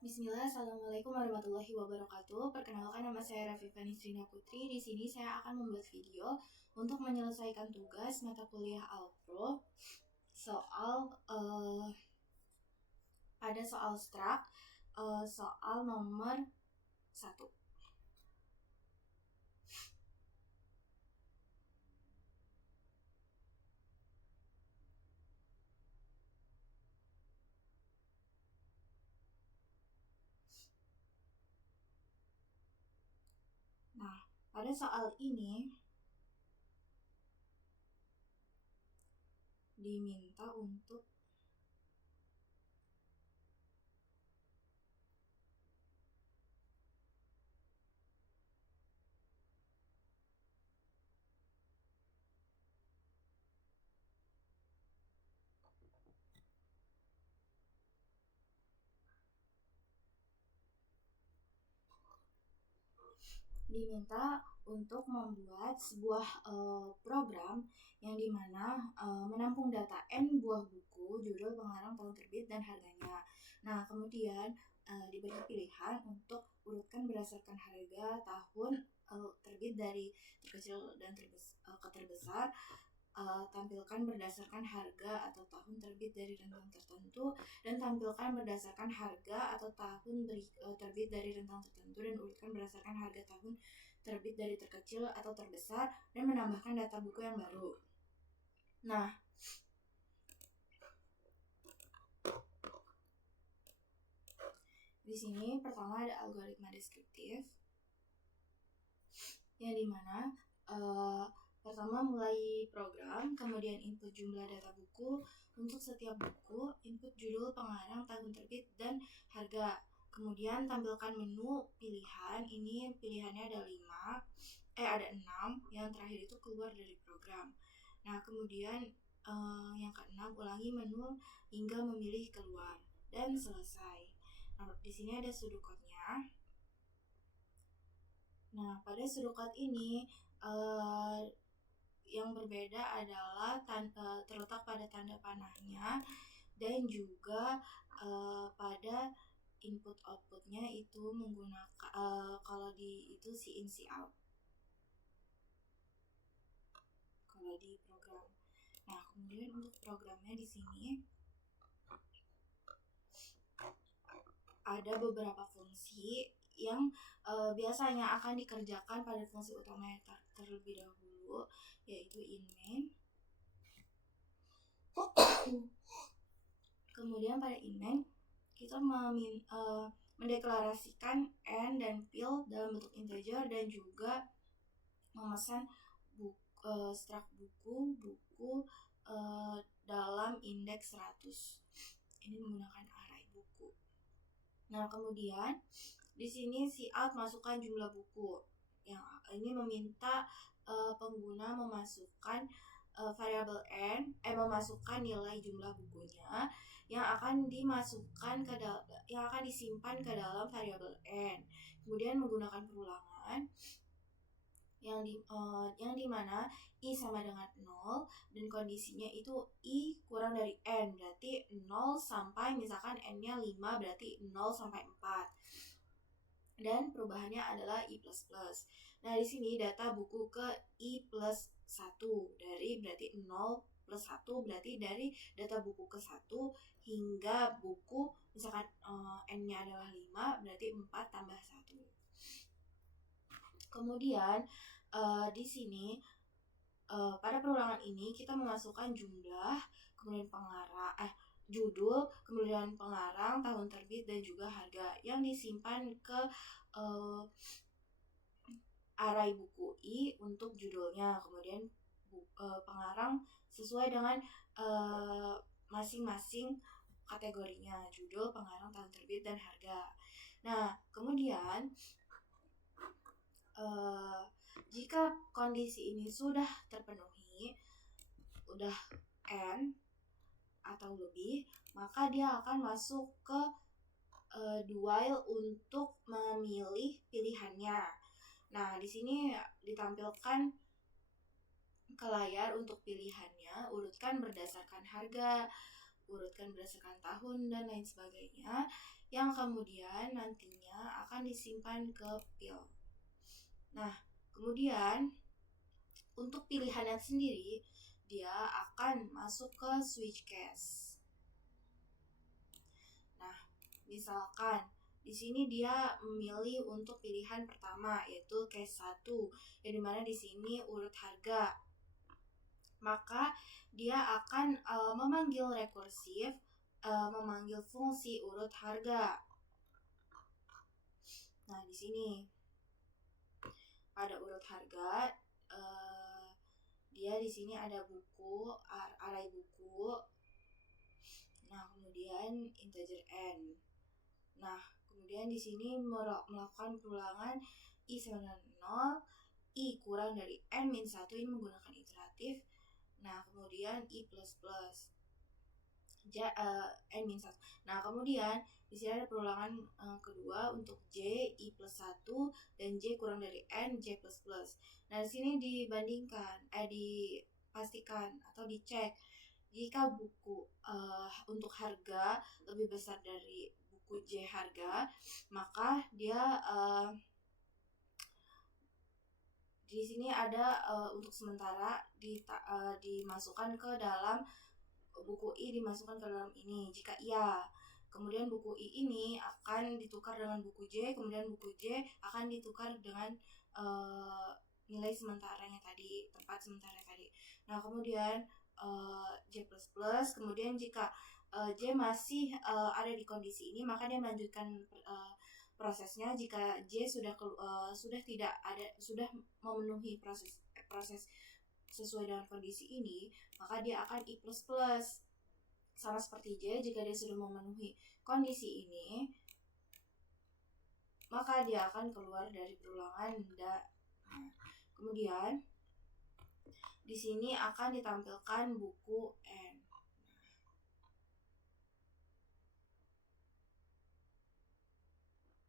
Bismillah, Assalamualaikum warahmatullahi wabarakatuh. Perkenalkan, nama saya Rafifah Nisrina Putri. Di sini saya akan membuat video untuk menyelesaikan tugas mata kuliah Alpro pada soal strak, soal nomor 1. Nah, pada soal ini diminta untuk membuat sebuah program yang dimana menampung data N buah buku, judul, pengarang, tahun terbit, dan harganya. Nah, kemudian diberi pilihan untuk urutkan berdasarkan harga tahun terbit dari terkecil dan ke terbesar. Tampilkan berdasarkan harga atau tahun terbit dari rentang tertentu, dan tampilkan berdasarkan harga atau tahun terbit dari rentang tertentu, dan urutkan berdasarkan harga tahun terbit dari terkecil atau terbesar, dan menambahkan data buku yang baru. Nah, di sini pertama ada algoritma deskriptif, yang dimana pertama mulai program, kemudian input jumlah data buku. Untuk setiap buku, input judul, pengarang, tahun terbit, dan harga. Kemudian tampilkan menu pilihan. Ini pilihannya ada 6. Yang terakhir itu keluar dari program. Nah, kemudian yang keenam, ulangi menu hingga memilih keluar dan selesai. Nah, di sini ada pseudocode-nya. Nah, pada pseudocode ini yang berbeda adalah terletak pada tanda panahnya, dan juga pada input outputnya itu menggunakan kalau di itu si in si out kalau di program. Nah, kemudian untuk programnya di sini ada beberapa fungsi yang biasanya akan dikerjakan pada fungsi utama terlebih dahulu, yaitu in main. Kemudian pada in main kita mendeklarasikan N dan Pil dalam bentuk integer, dan juga memesan strak buku dalam indeks 100. Ini menggunakan array buku. Nah, kemudian di sini si out masukkan jumlah buku. Yang ini meminta pengguna memasukkan variabel N, memasukkan nilai jumlah bukunya yang akan disimpan ke dalam variabel N. Kemudian menggunakan perulangan yang dimana I sama dengan 0, dan kondisinya itu I kurang dari N, berarti 0 sampai misalkan N-nya 5, berarti 0 sampai 4. Dan perubahannya adalah I++. Nah, di sini data buku ke I plus 1, dari berarti 0 plus 1, berarti dari data buku ke 1 hingga buku misalkan N-nya adalah 5, berarti 4 tambah 1. Kemudian di sini pada perulangan ini kita memasukkan jumlah, kemudian judul, kemudian pengarang, tahun terbit, dan juga harga yang disimpan ke array buku I untuk judulnya. Kemudian pengarang sesuai dengan masing-masing kategorinya, judul, pengarang, tahun terbit, dan harga. Nah, kemudian jika kondisi ini sudah terpenuhi, udah N atau lebih, maka dia akan masuk ke do while untuk memilih pilihannya. Nah, di sini ditampilkan ke layar untuk pilihannya, urutkan berdasarkan harga, urutkan berdasarkan tahun, dan lain sebagainya, yang kemudian nantinya akan disimpan ke pil. Nah, kemudian untuk pilihannya sendiri, dia akan masuk ke switch case. Nah, misalkan di sini dia memilih untuk pilihan pertama, yaitu case 1, yang dimana di sini urut harga. Maka dia akan memanggil rekursif, memanggil fungsi urut harga. Nah, di sini pada urut harga, dia di sini ada buku, array buku. Nah, kemudian integer n. Nah, kemudian di sini melakukan perulangan i sama dengan 0, i kurang dari n min 1, ini menggunakan iteratif. Nah, kemudian i plus plus n min 1. Nah, kemudian di sini ada perulangan kedua untuk j i plus 1 dan j kurang dari n j plus plus. Nah, di sini dipastikan atau dicek jika buku untuk harga lebih besar dari buku j harga, maka dia di sini ada untuk sementara dimasukkan ke dalam buku i, dimasukkan ke dalam ini jika iya. Kemudian buku i ini akan ditukar dengan buku j, kemudian buku j akan ditukar dengan nilai sementaranya tadi, tempat sementara tadi. Nah, kemudian j plus plus, kemudian jika j masih ada di kondisi ini, maka dia melanjutkan prosesnya. Jika j sudah tidak ada, sudah memenuhi proses sesuai dengan kondisi ini, maka dia akan i plus plus. Sama seperti j, jika dia sudah memenuhi kondisi ini, maka dia akan keluar dari perulangan kemudian di sini akan ditampilkan buku n.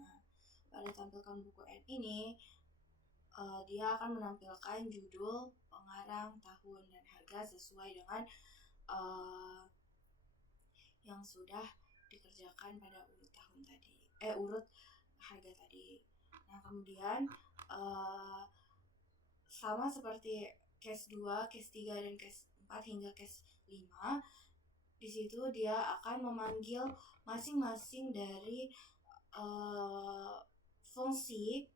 Nah, pada tampilkan buku n ini, dia akan menampilkan judul, pengarang, tahun, dan harga sesuai dengan yang sudah dikerjakan pada urut tahun tadi, urut harga tadi. Nah, kemudian sama seperti case 2, case 3, dan case 4 hingga case 5, di situ dia akan memanggil masing-masing dari fungsi,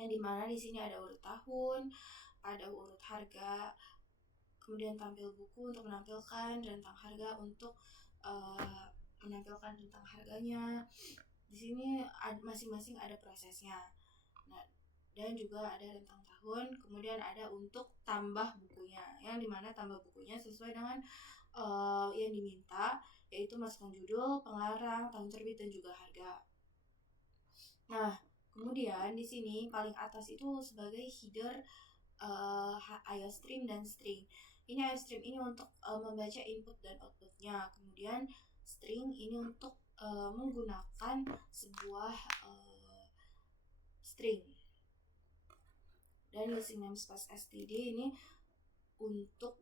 yang dimana di sini ada urut tahun, ada urut harga, kemudian tampil buku untuk menampilkan rentang harga untuk menampilkan rentang harganya. Di sini masing-masing ada prosesnya. Nah, dan juga ada rentang tahun, kemudian ada untuk tambah bukunya, yang dimana tambah bukunya sesuai dengan yang diminta, yaitu masukkan judul, pengarang, tahun terbit, dan juga harga. Nah, kemudian di sini paling atas itu sebagai header IOStream dan string. Ini IOStream ini untuk membaca input dan outputnya. Kemudian string ini untuk menggunakan sebuah string. Dan using namespace std ini untuk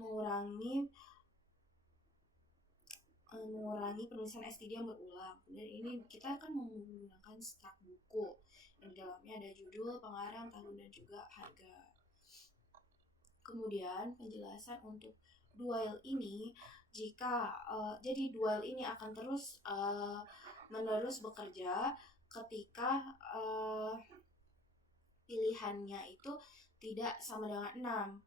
mengurangi penulisan std yang berulang. Dan ini kita akan menggunakan struct buku yang di dalamnya ada judul, pengarang, tahun, dan juga harga. Kemudian penjelasan untuk do while ini, jadi do while ini akan terus menerus bekerja ketika pilihannya itu tidak sama dengan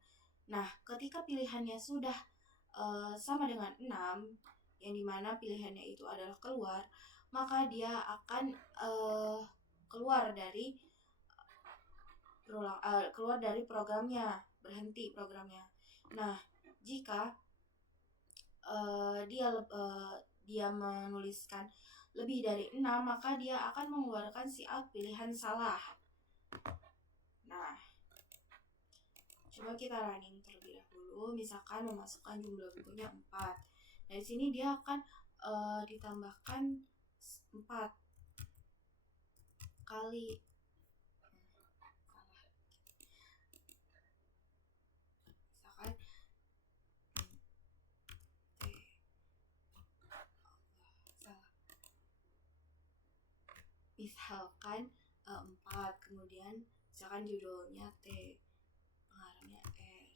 6. Nah, ketika pilihannya sudah sama dengan 6, yang dimana pilihannya itu adalah keluar, maka dia akan keluar dari programnya, berhenti programnya. Nah, jika dia menuliskan lebih dari 6, maka dia akan mengeluarkan si out pilihan salah. Nah, coba kita running terlebih dahulu. Misalkan memasukkan jumlah bukunya 4. Dari sini dia akan ditambahkan 4 kali. Misalkan misalkan 4, kemudian misalkan judulnya T, pengarangnya R,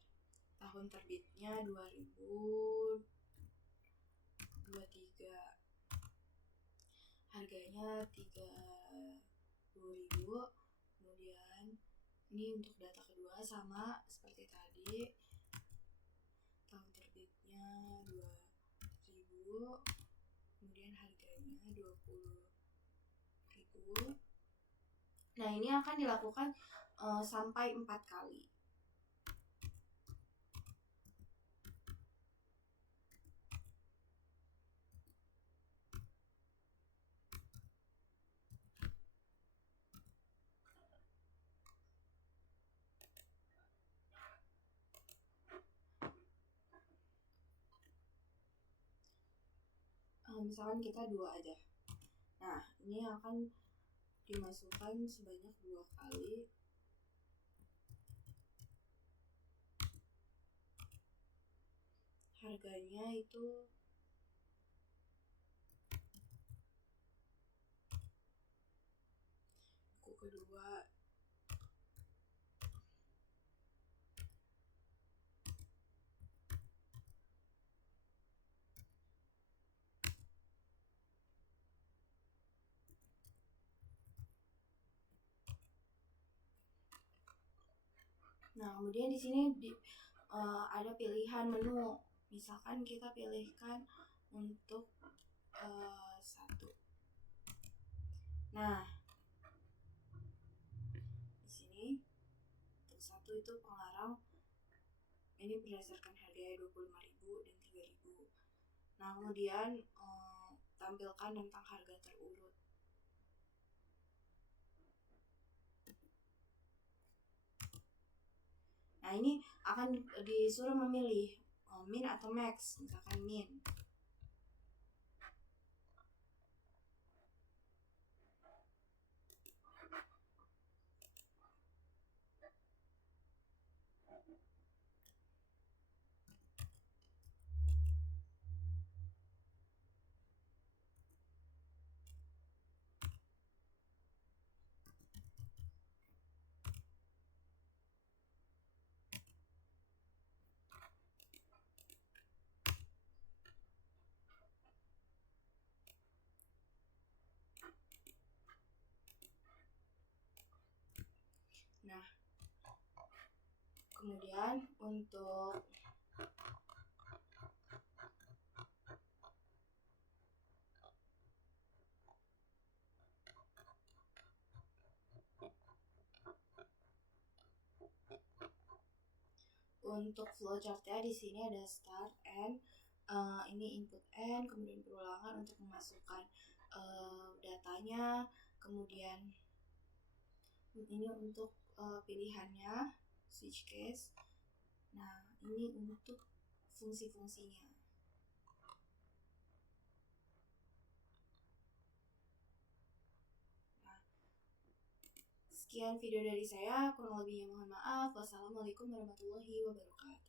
tahun terbitnya 2023, harganya 30.000. Kemudian ini untuk data kedua sama seperti tadi, tahun terbitnya 2000, kemudian harganya 20.000. Nah, ini akan dilakukan sampai 4 kali. Misalkan kita 2 aja. Nah, ini akan dimasukkan sebanyak 2 kali. Harganya itu buku kedua Nah, kemudian di sini ada pilihan menu. Misalkan kita pilihkan untuk 1. Nah, di sini untuk 1 itu pengarang ini berdasarkan harganya 25.000 dan 3.000. Nah, kemudian tampilkan tentang harga terurut. Nah, ini akan disuruh memilih min atau max, misalkan min. Nah, kemudian untuk flowchart-nya di sini ada start, end, ini input end, kemudian perulangan untuk memasukkan datanya, kemudian ini untuk pilihannya, switch case. Nah, ini untuk fungsi-fungsinya. Nah, sekian video dari saya, kurang lebihnya mohon maaf. Wassalamualaikum warahmatullahi wabarakatuh.